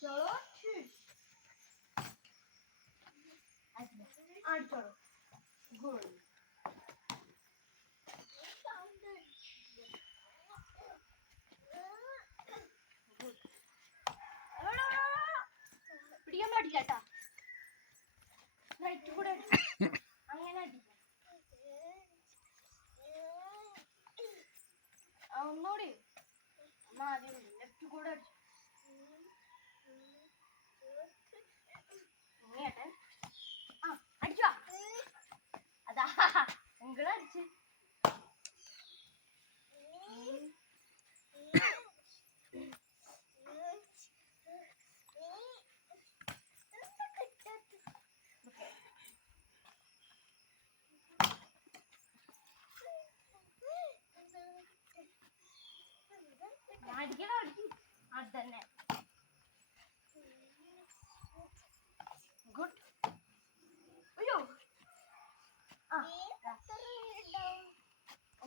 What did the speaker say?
चलो चलो गुड പിടിക്കാൻ പാടില്ല കേട്ടാ റൈറ്റ് കൂടെ അങ്ങനെ ഒന്നോടി ലെഫ്റ്റ് കൂടെ അടിച്ചു ആ അടിച്ചോ അതാ നിങ്ങള് അടിച്ച് അടിക്കണം അടിക്കും അത് തന്നെ